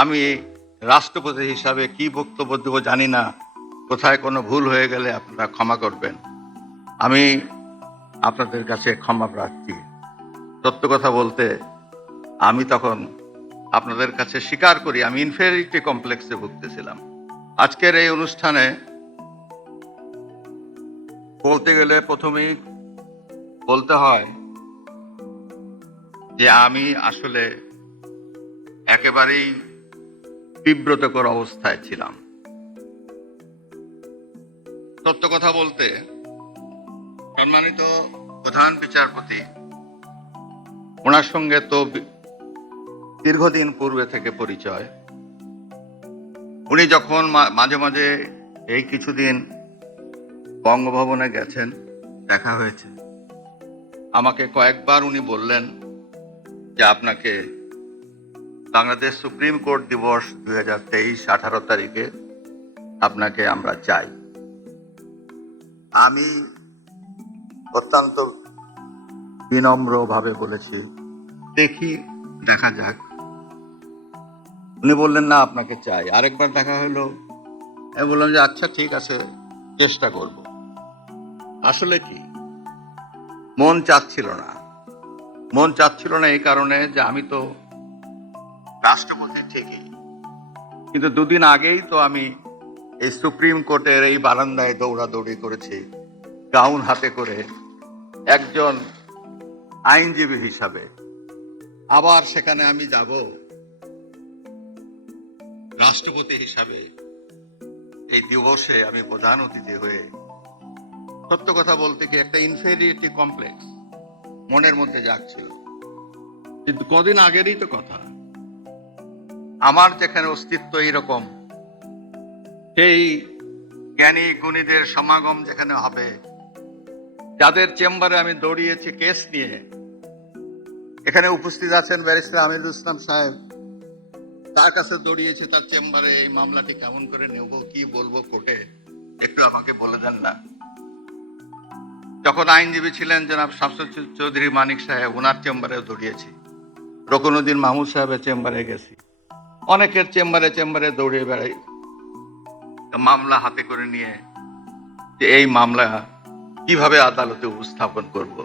আমি রাষ্ট্রপতি হিসাবে কি বক্তব্য দেবো জানি না কোথায় কোনো ভুল হয়ে গেলে আপনারা ক্ষমা করবেন আমি আপনাদের কাছে ক্ষমা প্রার্থী সত্য কথা বলতে আমি তখন আপনাদের কাছে স্বীকার করি আমি ইনফেরিটি কমপ্লেক্সে ভুগতেছিলাম আজকের এই অনুষ্ঠানে বলতে গেলে প্রথমেই বলতে হয় যে আমি আসলে একেবারেই বিব্রতকর অবস্থায় ছিলাম সত্য কথা বলতে সম্মানিত প্রধান বিচারপতি ওনার সঙ্গে তো দীর্ঘদিন পূর্বে থেকে পরিচয় উনি যখন মাঝে মাঝে এই কিছুদিন বঙ্গভবনে গেছেন দেখা হয়েছে আমাকে কয়েকবার উনি বললেন যে আপনাকে বাংলাদেশ সুপ্রিম কোর্ট দিবস দুই হাজার তেইশ আঠারো তারিখে আপনাকে আমরা চাই আমি অত্যন্ত বিনম্রভাবে বলেছি দেখি দেখা যাক উনি বললেন না আপনাকে চাই আরেকবার দেখা হলো আমি বললাম যে আচ্ছা ঠিক আছে চেষ্টা করব আসলে কি মন চাচ্ছিল না মন চাচ্ছিল না এই কারণে যে আমি তো রাষ্ট্রপতি ঠিকই কিন্তু দুদিন আগেই তো আমি এই সুপ্রিম কোর্টের এই বারান্দায় দৌড়াদৌড়ি করেছি গাউন হাতে করে একজন আইনজীবী হিসাবে আবার সেখানে আমি যাব রাষ্ট্রপতি হিসাবে এই দিবসে আমি প্রধান অতিথি হয়ে সত্য কথা বলতে কি একটা ইনফেরিয়রিটি কমপ্লেক্স মনের মধ্যে যাচ্ছিল কিন্তু কদিন আগেরই তো কথা আমার যেখানে অস্তিত্ব এইরকম সেই জ্ঞানী গুণীদের সমাগম যেখানে হবে যাদের চেম্বারে আমি দৌড়িয়েছি কেস নিয়ে এখানে উপস্থিত আছেন ব্যারিস্টার আমিরুল ইসলাম সাহেব তার কাছে দৌড়িয়েছি তার চেম্বারে এই মামলাটি কেমন করে নেব কি বলবো কোর্টে একটু আমাকে বলে দেন না যখন আইনজীবী ছিলেন জনাব শামসুল চৌধুরী মানিক সাহেব ওনার চেম্বারে দৌড়িয়েছি রকনুদ্দিন মাহমুদ সাহেবের চেম্বারে গেছি অনেকের চেম্বারে চেম্বারে দৌড়ে বেড়াই মামলা হাতে করে নিয়ে যে এই মামলা কিভাবে আদালতে উপস্থাপন করব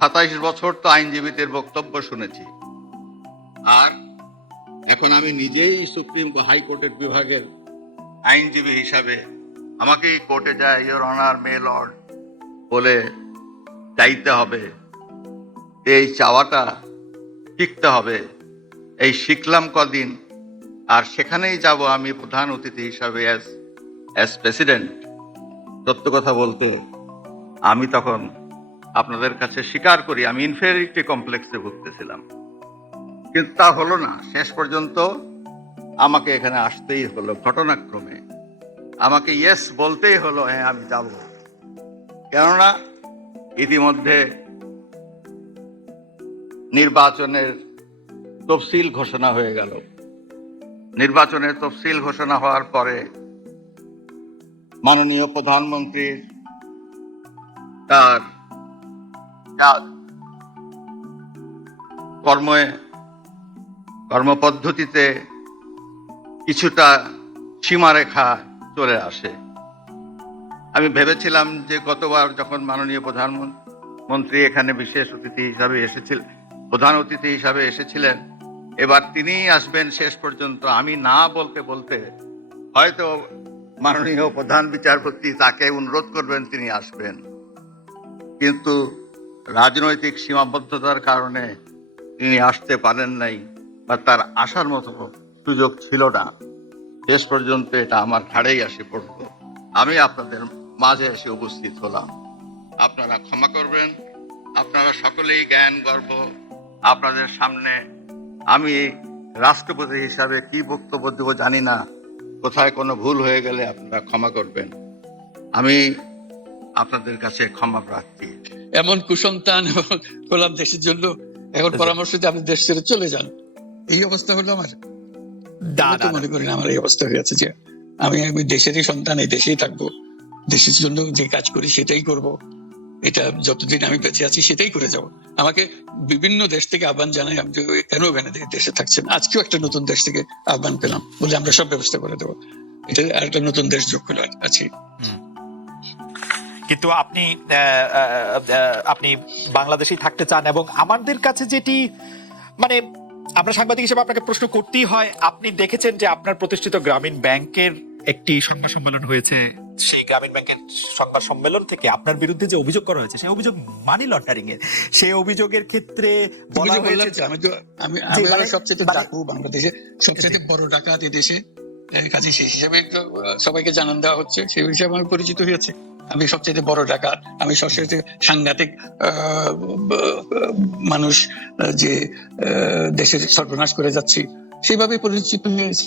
সাতাইশ বছর তো আইনজীবীদের বক্তব্য শুনেছি আর এখন আমি নিজেই সুপ্রিম হাইকোর্টের বিভাগের আইনজীবী হিসাবে আমাকে কোর্টে যায় ইয়োর অনার মে লর্ড বলে চাইতে হবে এই চাওয়াটা শিখতে হবে এই শিখলাম কদিন আর সেখানেই যাব আমি প্রধান অতিথি হিসাবে অ্যাজ অ্যাজ প্রেসিডেন্ট সত্য কথা বলতে আমি তখন আপনাদের কাছে স্বীকার করি আমি ইনফেরিটি কমপ্লেক্সে ভুগতেছিলাম কিন্তু তা হলো না শেষ পর্যন্ত আমাকে এখানে আসতেই হলো ঘটনাক্রমে আমাকে ইয়েস বলতেই হলো হ্যাঁ আমি যাব কেননা ইতিমধ্যে নির্বাচনের তফসিল ঘোষণা হয়ে গেল নির্বাচনের তফসিল ঘোষণা হওয়ার পরে মাননীয় প্রধানমন্ত্রীর তার কর্মে কর্মপদ্ধতিতে কিছুটা সীমারেখা চলে আসে আমি ভেবেছিলাম যে গতবার যখন মাননীয় প্রধানমন্ত্রী এখানে বিশেষ অতিথি হিসাবে এসেছিলেন প্রধান অতিথি হিসাবে এসেছিলেন এবার তিনি আসবেন শেষ পর্যন্ত আমি না বলতে বলতে হয়তো মাননীয় প্রধান বিচারপতি তাকে অনুরোধ করবেন তিনি আসবেন কিন্তু রাজনৈতিক সীমাবদ্ধতার কারণে তিনি আসতে পারেন নাই বা তার আসার মতো সুযোগ ছিল না শেষ পর্যন্ত এটা আমার ঘাড়েই আসে পড়ল আমি আপনাদের মাঝে এসে উপস্থিত হলাম আপনারা ক্ষমা করবেন আপনারা সকলেই জ্ঞান গর্ব আপনাদের সামনে আমি রাষ্ট্রপতি হিসাবে কি বক্তব্য দেব জানি না কোথায় কোনো ভুল হয়ে গেলে আপনারা ক্ষমা করবেন আমি আপনাদের কাছে ক্ষমা প্রার্থী এমন কুসন্তান গোলাম দেশের জন্য এখন আচ্ছা। পরামর্শ দিয়ে আপনি দেশ ছেড়ে চলে যান এই অবস্থা হলো আমার দাদা মনে করি আমার এই অবস্থা হয়ে যে আমি আমি দেশেরই সন্তান এই দেশেই থাকবো দেশের জন্য যে কাজ করি সেটাই করব এটা যতদিন আমি বেঁচে আছি সেটাই করে যাব আমাকে বিভিন্ন দেশ থেকে আহ্বান জানাই আপনি কেন ওখানে দেশে থাকছেন আজকেও একটা নতুন দেশ থেকে আহ্বান পেলাম বলে আমরা সব ব্যবস্থা করে দেবো এটা আর একটা নতুন দেশ যোগ হলো আছে কিন্তু আপনি আপনি বাংলাদেশেই থাকতে চান এবং আমাদের কাছে যেটি মানে আমরা সাংবাদিক হিসেবে আপনাকে প্রশ্ন করতেই হয় আপনি দেখেছেন যে আপনার প্রতিষ্ঠিত গ্রামীণ ব্যাংকের একটি সংবাদ সম্মেলন হয়েছে সেই গ্রামীণ ব্যাংকের সংবাদ সম্মেলন থেকে আপনার বিরুদ্ধে যে অভিযোগ করা হয়েছে সেই অভিযোগ মানি লন্ডারিং এর সেই অভিযোগের ক্ষেত্রে বলা হয়েছে আমি তো আমি আমি মানে সবচেয়ে ডাকু মানে বাংলাদেশে সবচেয়ে বড় দেশে সেই সবাইকে জানান দেওয়া হচ্ছে সেই হিসাবে আমি পরিচিত হয়েছে আমি সবচেয়ে বড় টাকা আমি সবচেয়ে সাংঘাতিক মানুষ যে দেশের সর্বনাশ করে যাচ্ছি সেইভাবে পরিচিত হয়েছে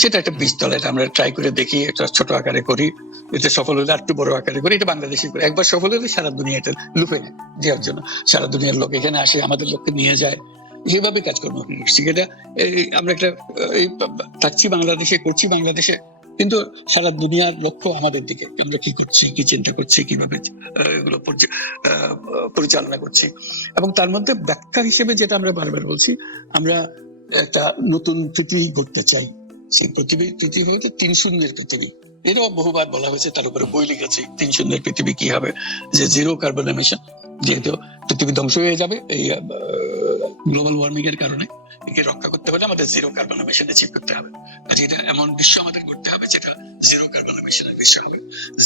সেটা একটা বীজতলা এটা আমরা ট্রাই করে দেখি একটা ছোট আকারে করি এটা সফল হলে একটু বড় আকারে করি এটা বাংলাদেশে করি একবার সফল হলে সারা দুনিয়া এটা লুপে দেওয়ার জন্য সারা দুনিয়ার লোক এখানে আসে আমাদের লোককে নিয়ে যায় যেভাবে কাজকর্ম করছি এটা আমরা একটা এই থাকছি বাংলাদেশে করছি বাংলাদেশে কিন্তু সারা দুনিয়ার লক্ষ্য আমাদের দিকে আমরা কি করছি কি চিন্তা করছি কিভাবে এগুলো পরিচালনা করছি এবং তার মধ্যে ব্যাখ্যা হিসেবে যেটা আমরা বারবার বলছি আমরা একটা নতুন পৃথিবী করতে চাই সেই পৃথিবী পৃথিবী হতে তিন শূন্যের পৃথিবী এটাও বহুবার বলা হয়েছে তার উপরে বই লিখেছে তিন শূন্যের পৃথিবী কি হবে যে জিরো কার্বন এমিশন যেহেতু পৃথিবী ধ্বংস হয়ে যাবে এই গ্লোবাল ওয়ার্মিং এর কারণে একে রক্ষা করতে হলে আমাদের জিরো কার্বন এমিশন অ্যাচিভ করতে হবে আর এমন বিশ্ব আমাদের করতে হবে যেটা জিরো কার্বন এমিশনের বিশ্ব হবে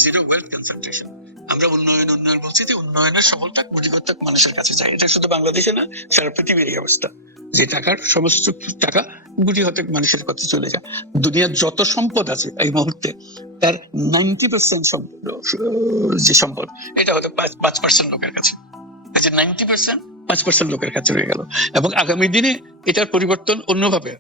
জিরো ওয়েলথ কনসেন্ট্রেশন আমরা উন্নয়ন উন্নয়ন বলছি যে উন্নয়নের সফলতা মানুষের কাছে চাই এটা শুধু বাংলাদেশে না সারা পৃথিবীর অবস্থা যে টাকার সমস্ত টাকা গুটি হতে মানুষের কাছে চলে যায় দুনিয়ার যত সম্পদ আছে এই মুহূর্তে তার নাইনটি পার্সেন্ট সম্পদ যে সম্পদ এটা হতে পাঁচ পার্সেন্ট লোকের কাছে যে নাইনটি পার্সেন্ট পাঁচ পার্সেন্ট লোকের কাছে রয়ে গেল এবং আগামী দিনে এটার পরিবর্তন অন্যভাবে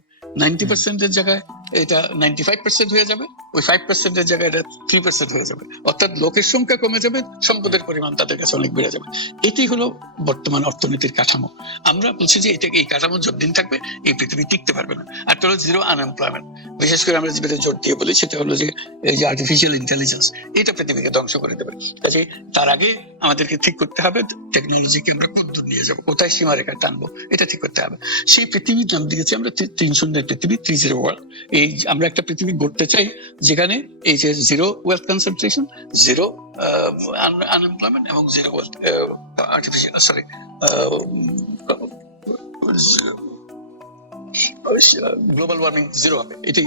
নাইনটি পার্সেন্টের জায়গায় এটা নাইনটি ফাইভ পার্সেন্ট হয়ে যাবে ওই ফাইভ পার্সেন্টের জায়গায় এটা থ্রি পার্সেন্ট হয়ে যাবে অর্থাৎ লোকের সংখ্যা কমে যাবে সম্পদের পরিমাণ তাদের কাছে অনেক বেড়ে যাবে এটি হলো বর্তমান অর্থনীতির কাঠামো আমরা বলছি যে এটাকে এই কাঠামো যতদিন থাকবে এই পৃথিবী টিকতে পারবে না আর জিরো আনএমপ্লয়মেন্ট বিশেষ করে আমরা যেটা জোর দিয়ে বলি সেটা হলো যে এই যে আর্টিফিশিয়াল ইন্টেলিজেন্স এটা পৃথিবীকে ধ্বংস করে দেবে কাজে তার আগে আমাদেরকে ঠিক করতে হবে টেকনোলজিকে আমরা দূর নিয়ে যাবো কোথায় সীমারেখা টানবো এটা ঠিক করতে হবে সেই পৃথিবীর নাম দিয়েছি আমরা তিন শূন্য পৃথিবী থ্রি জিরো ওয়ার্ল্ড এই আমরা একটা পৃথিবী গড়তে চাই যেখানে এই যে zero wealth concentration zero unemployment এবং zero wealth artificial sorry global warming zero হবে এটাই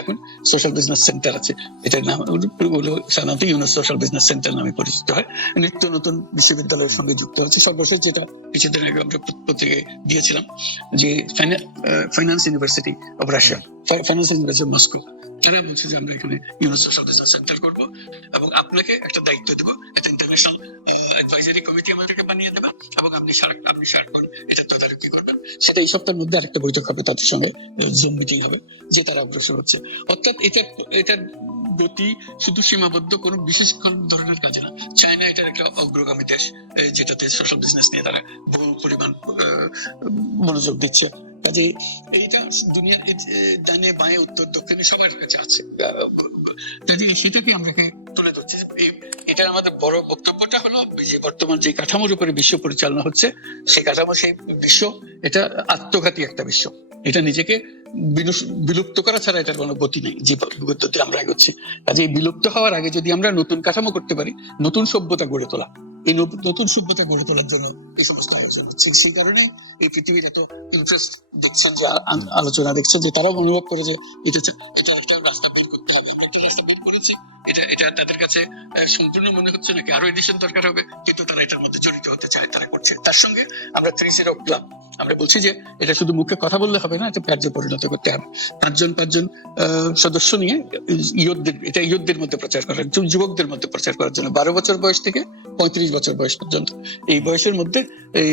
এখন সোশ্যাল বিজনেস সেন্টার আছে এটার নাম সাধারণত সোশ্যাল বিজনেস সেন্টার নামে পরিচিত হয় নিত্য নতুন বিশ্ববিদ্যালয়ের সঙ্গে যুক্ত হচ্ছে সর্বশেষ যেটা কিছুদিন আগে আমরা পত্রিকায় দিয়েছিলাম যে finance university of Russia finance university Moscow তারা বলছে যে আমরা এখানে সোশ্যাল বিজনেস সেন্টার করবো এবং আপনাকে একটা দায়িত্ব দেবো এটা ইন্টারন্যাশনাল অ্যাডভাইজারি কমিটি আমাদেরকে বানিয়ে দেবে এবং আপনি সারা আপনি সারাক্ষণ এটা তদারকি করবেন সেটা এই সপ্তাহের মধ্যে আরেকটা বৈঠক হবে তাদের সঙ্গে জুম মিটিং হবে যে তারা অগ্রসর হচ্ছে অর্থাৎ এটা এটা গতি শুধু সীমাবদ্ধ কোনো বিশেষ কোন ধরনের কাজে না চায়না এটার একটা অগ্রগামী দেশ যেটাতে সোশ্যাল বিজনেস নিয়ে তারা বহু পরিমাণ মনোযোগ দিচ্ছে কাজে এইটা দুনিয়ার ডানে বাঁয়ে উত্তর দক্ষিণে সবার কাছে আছে সেটাকে আমরা তুলে ধরছে এটার আমাদের বড় বক্তব্যটা হলো যে বর্তমান যে কাঠামোর উপরে বিশ্ব পরিচালনা হচ্ছে সেই কাঠামো সেই বিশ্ব এটা আত্মঘাতী একটা বিশ্ব এটা নিজেকে বিলুপ্ত করা ছাড়া এটার কোনো গতি নেই যে গতি আমরা এগোচ্ছি কাজে এই বিলুপ্ত হওয়ার আগে যদি আমরা নতুন কাঠামো করতে পারি নতুন সভ্যতা গড়ে তোলা এই নতুন সভ্যতা গড়ে তোলার জন্য এই সমস্ত আয়োজন হচ্ছে সেই কারণে এই পৃথিবীর এত ইন্টারেস্ট দেখছেন যে আলোচনা দেখছেন যে তারাও অনুভব করে যে এটা একটা রাস্তা এটা তাদের কাছে সম্পূর্ণ মনে হচ্ছে নাকি আরো এডিশন দরকার হবে কিন্তু তারা এটার মধ্যে জড়িত হতে চায় তারা করছে তার সঙ্গে আমরা থ্রি জিরো ক্লাব আমরা বলছি যে এটা শুধু মুখে কথা বললে হবে না এটা কার্য পরিণত করতে হবে পাঁচজন পাঁচজন সদস্য নিয়ে ইয়োদ্ধের এটা ইয়োদ্ধের মধ্যে প্রচার করার জন্য যুবকদের মধ্যে প্রচার করার জন্য বারো বছর বয়স থেকে পঁয়ত্রিশ বছর বয়স পর্যন্ত এই বয়সের মধ্যে এই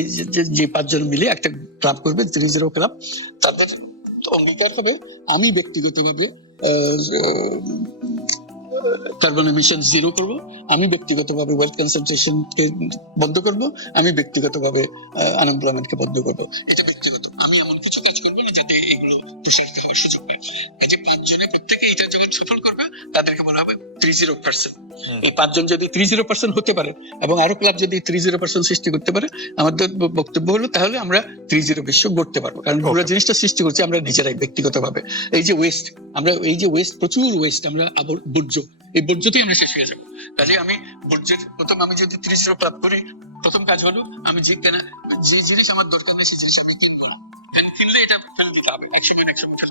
যে পাঁচজন মিলে একটা ক্লাব করবে থ্রি জিরো ক্লাব তাদের অঙ্গীকার হবে আমি ব্যক্তিগতভাবে কার্বন এমিশন জিরো করব আমি ব্যক্তিগতভাবে ওয়েলথ কনসেন্ট্রেশনকে বন্ধ করব আমি ব্যক্তিগতভাবে আনএমপ্লয়মেন্টকে বন্ধ করব এটা ব্যক্তিগত আমি এমন কিছু কাজ করব না যাতে এগুলো তুষারিত হওয়ার সুযোগ পায় এই যে জনের প্রত্যেকে এটা যখন সফল করবে তাদেরকে বলা হবে থ্রি জিরো পার্সেন্ট এই পাঁচজন যদি থ্রি জিরো পার্সেন্ট হতে পারে এবং আরো ক্লাব যদি থ্রি জিরো পার্সেন্ট সৃষ্টি করতে পারে আমাদের বক্তব্য হলো তাহলে আমরা থ্রি জিরো বিশ্ব গড়তে পারবো কারণ পুরো জিনিসটা সৃষ্টি করছি আমরা নিজেরাই ব্যক্তিগত ভাবে এই যে ওয়েস্ট আমরা এই যে ওয়েস্ট প্রচুর ওয়েস্ট আমরা আবার বর্জ্য এই বর্জ্যতেই আমরা শেষ হয়ে যাবো কাজে আমি বর্জ্যের প্রথম আমি যদি থ্রি জিরো ক্লাব করি প্রথম কাজ হলো আমি যে কেনা যে জিনিস আমার দরকার নেই সেই জিনিস আমি কিনবো না কিনলে এটা ফেলে হবে একশো একশো